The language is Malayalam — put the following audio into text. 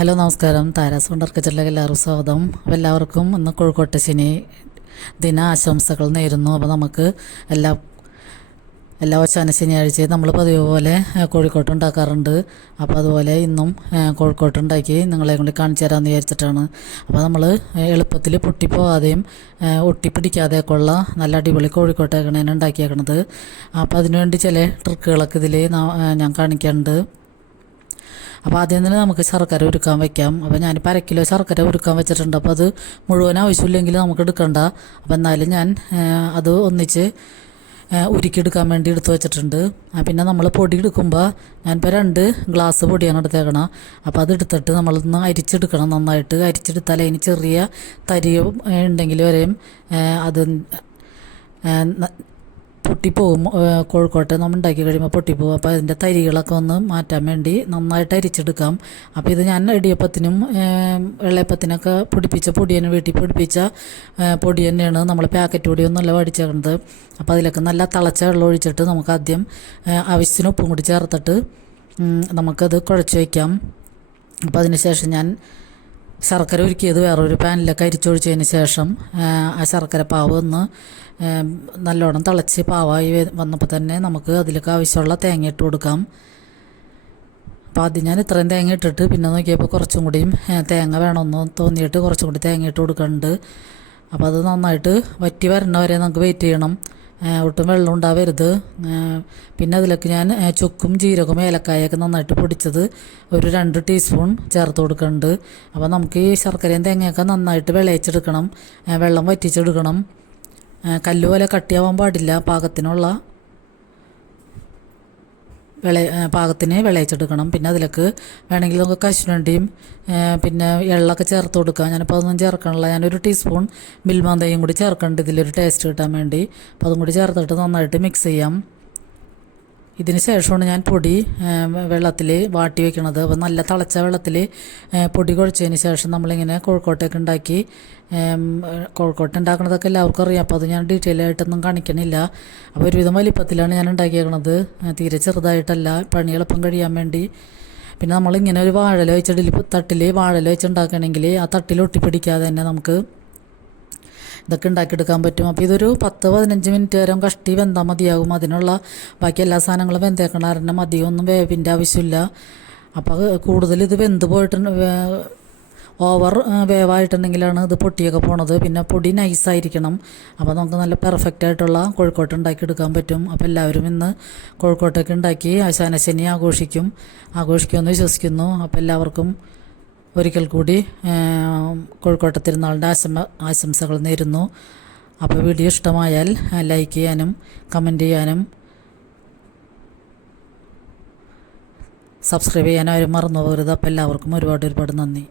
ഹലോ നമസ്കാരം. താരാസ് വണ്ടർ കിച്ചണിലേക്ക് എല്ലാവർക്കും സ്വാഗതം. അപ്പോൾ എല്ലാവർക്കും ഇന്ന് കോഴിക്കോട്ട് ശനി ദിന ആശംസകൾ നേരുന്നു. അപ്പോൾ നമുക്ക് എല്ലാ ശനിയാഴ്ചയും നമ്മൾ പതിവ് പോലെ കോഴിക്കോട്ട് ഉണ്ടാക്കാറുണ്ട്. അപ്പോൾ അതുപോലെ ഇന്നും കോഴിക്കോട്ട് ഉണ്ടാക്കി നിങ്ങളെ കൊണ്ട് കാണിച്ചു തരാമെന്ന് വിചാരിച്ചിട്ടാണ്. അപ്പോൾ നമ്മൾ എളുപ്പത്തിൽ പൊട്ടിപ്പോകാതെയും ഒട്ടിപ്പിടിക്കാതെയൊക്കെ ഉള്ള നല്ല അടിപൊളി കോഴിക്കോട്ടേക്കണേന് ഉണ്ടാക്കിയേക്കണത്. അപ്പോൾ അതിനുവേണ്ടി ചില ട്രിക്കുകളൊക്കെ ഇതിൽ ഞാൻ കാണിക്കാറുണ്ട്. അപ്പോൾ ആദ്യം തന്നെ നമുക്ക് ശർക്കര ഉരുക്കാൻ വയ്ക്കാം. അപ്പോൾ ഞാനിപ്പോൾ 1 കിലോ ശർക്കര ഉരുക്കാൻ വെച്ചിട്ടുണ്ട്. അപ്പോൾ അത് മുഴുവൻ ആവശ്യമില്ലെങ്കിൽ നമുക്ക് എടുക്കണ്ട. അപ്പോൾ എന്നാലും ഞാൻ അത് ഒന്നിച്ച് ഉരുക്കിയെടുക്കാൻ വേണ്ടി എടുത്തു വെച്ചിട്ടുണ്ട്. പിന്നെ നമ്മൾ പൊടി എടുക്കുമ്പോൾ ഞാനിപ്പോൾ 2 ഗ്ലാസ് പൊടിയാണ് എടുത്തേക്കണം. അപ്പോൾ അത് എടുത്തിട്ട് നമ്മളൊന്ന് അരിച്ചെടുക്കണം. നന്നായിട്ട് അരിച്ചെടുത്താൽ അതിന് ചെറിയ തരി ഉണ്ടെങ്കിൽ വരെയും അത് പൊട്ടിപ്പോവും. കോഴിക്കോട്ടെ നമ്മൾ ഉണ്ടാക്കി കഴിയുമ്പോൾ പൊട്ടിപ്പോവും. അപ്പോൾ അതിൻ്റെ തരികളൊക്കെ ഒന്ന് മാറ്റാൻ വേണ്ടി നന്നായിട്ട് അരിച്ചെടുക്കാം. അപ്പോൾ ഇത് ഞാൻ ഇടിയപ്പത്തിനും വെള്ളയപ്പത്തിനൊക്കെ പൊടിപ്പിച്ച പൊടിയാണ്, വീട്ടിൽ പൊടിപ്പിച്ച പൊടി തന്നെയാണ്. നമ്മൾ പാക്കറ്റ് പൊടിയൊന്നുമല്ല മേടിച്ചേക്കുന്നത്. അപ്പോൾ അതിലൊക്കെ നല്ല തിളച്ച വെള്ളം ഒഴിച്ചിട്ട് നമുക്ക് ആദ്യം ആവശ്യത്തിന് ഉപ്പും കൂടി ചേർത്തിട്ട് നമുക്കത് കുഴച്ച് വയ്ക്കാം. അപ്പോൾ അതിന് ശേഷം ഞാൻ ശർക്കര ഉരുക്കിയത് വേറൊരു പാനിലൊക്കെ അരിച്ചൊഴിച്ചതിന് ശേഷം ആ ശർക്കര പാവ് ഒന്ന് നല്ലോണം തിളച്ച് പാവായി വന്നപ്പോൾ തന്നെ നമുക്ക് അതിലേക്ക് ആവശ്യമുള്ള തേങ്ങ ഇട്ട് കൊടുക്കാം. അപ്പോൾ ആദ്യം ഞാൻ ഇത്രയും തേങ്ങ ഇട്ടിട്ട് പിന്നെ നോക്കിയപ്പോൾ കുറച്ചും കൂടിയും തേങ്ങ വേണമെന്ന് തോന്നിയിട്ട് കുറച്ചും കൂടി തേങ്ങ ഇട്ട് കൊടുക്കുന്നുണ്ട്. അപ്പോൾ അത് നന്നായിട്ട് വറ്റി വരണ വരെ നമുക്ക് വെയിറ്റ് ചെയ്യണം. ഒട്ടും വെള്ളം ഉണ്ടാവരുത്. പിന്നെ അതിലേക്ക് ഞാൻ ചുക്കും ജീരകവും ഏലക്കായൊക്കെ നന്നായിട്ട് പൊടിച്ചത് ഒരു 2 ടീസ്പൂൺ ചേർത്ത് കൊടുക്കുന്നുണ്ട്. അപ്പോൾ നമുക്ക് ഈ ശർക്കരയും തേങ്ങയൊക്കെ നന്നായിട്ട് വിളയിച്ചെടുക്കണം, വെള്ളം വറ്റിച്ചെടുക്കണം. കല്ലുപോലെ കട്ടിയാവാൻ പാടില്ല. പാകത്തിന് വിളയിച്ചെടുക്കണം. പിന്നെ അതിലേക്ക് വേണമെങ്കിൽ നമുക്ക് കശുവണ്ടിയും പിന്നെ എള്ളൊക്കെ ചേർത്ത് കൊടുക്കാം. ഞാനിപ്പോൾ അതൊന്നും ചേർക്കണില്ല. ഞാനൊരു ടീസ്പൂൺ മിൽമാന്തയും കൂടി ചേർക്കുന്നുണ്ട് ഇതിലൊരു ടേസ്റ്റ് കിട്ടാൻ വേണ്ടി. അപ്പോൾ അതും കൂടി ചേർത്തിട്ട് നന്നായിട്ട് മിക്സ് ചെയ്യാം. ഇതിന് ശേഷമാണ് ഞാൻ പൊടി വെള്ളത്തിൽ വാട്ടി വയ്ക്കണത്. അപ്പോൾ നല്ല തിളച്ച വെള്ളത്തിൽ പൊടി കുഴച്ചതിന് ശേഷം നമ്മളിങ്ങനെ കോഴിക്കോട്ടൊക്കെ ഉണ്ടാക്കി കോഴിക്കോട്ട് ഉണ്ടാക്കണതൊക്കെ എല്ലാവർക്കും അറിയാം. അപ്പോൾ അത് ഞാൻ ഡീറ്റെയിൽ ആയിട്ടൊന്നും കാണിക്കണില്ല. അപ്പോൾ ഒരുവിധം വലിപ്പത്തിലാണ് ഞാൻ ഉണ്ടാക്കിയേക്കണത്, തീരെ ചെറുതായിട്ടല്ല, പണി എളുപ്പം കഴിയാൻ വേണ്ടി. പിന്നെ നമ്മളിങ്ങനെ ഒരു വാഴല വെച്ച് തട്ടിൽ വാഴല വെച്ച് ഉണ്ടാക്കണമെങ്കിൽ ആ തട്ടിൽ ഒട്ടിപ്പിടിക്കാതെ തന്നെ നമുക്ക് ഇതൊക്കെ ഉണ്ടാക്കിയെടുക്കാൻ പറ്റും. അപ്പോൾ ഇതൊരു 10-15 മിനിറ്റ് നേരം കഷ്ടി വെന്താൽ മതിയാകും. അതിനുള്ള ബാക്കി എല്ലാ സാധനങ്ങളും വെന്തേക്കണ കാരണം അധികമൊന്നും വേവിൻ്റെ ആവശ്യമില്ല. അപ്പോൾ കൂടുതൽ ഇത് വെന്ത് പോയിട്ടുണ്ട്, ഓവർ വേവായിട്ടുണ്ടെങ്കിലാണ് ഇത് പൊട്ടിയൊക്കെ പോണത്. പിന്നെ പൊടി നൈസായിരിക്കണം. അപ്പോൾ നമുക്ക് നല്ല പെർഫെക്റ്റ് ആയിട്ടുള്ള കോഴിക്കോട്ട് ഉണ്ടാക്കിയെടുക്കാൻ പറ്റും. അപ്പോൾ എല്ലാവരും ഇന്ന് കോഴിക്കോട്ടൊക്കെ ഉണ്ടാക്കി ശനി ആഘോഷിക്കുമെന്ന് വിശ്വസിക്കുന്നു. അപ്പോൾ എല്ലാവർക്കും ഒരിക്കൽ കൂടി കോഴിക്കോട്ടെ തിരുനാളിൻ്റെ ആശംസകൾ നേരുന്നു. അപ്പോൾ വീഡിയോ ഇഷ്ടമായാൽ ലൈക്ക് ചെയ്യാനും കമൻറ്റ് ചെയ്യാനും സബ്സ്ക്രൈബ് ചെയ്യാനും ആരും മറന്നു പോകരുത്. അപ്പോൾ എല്ലാവർക്കും ഒരുപാട് നന്ദി.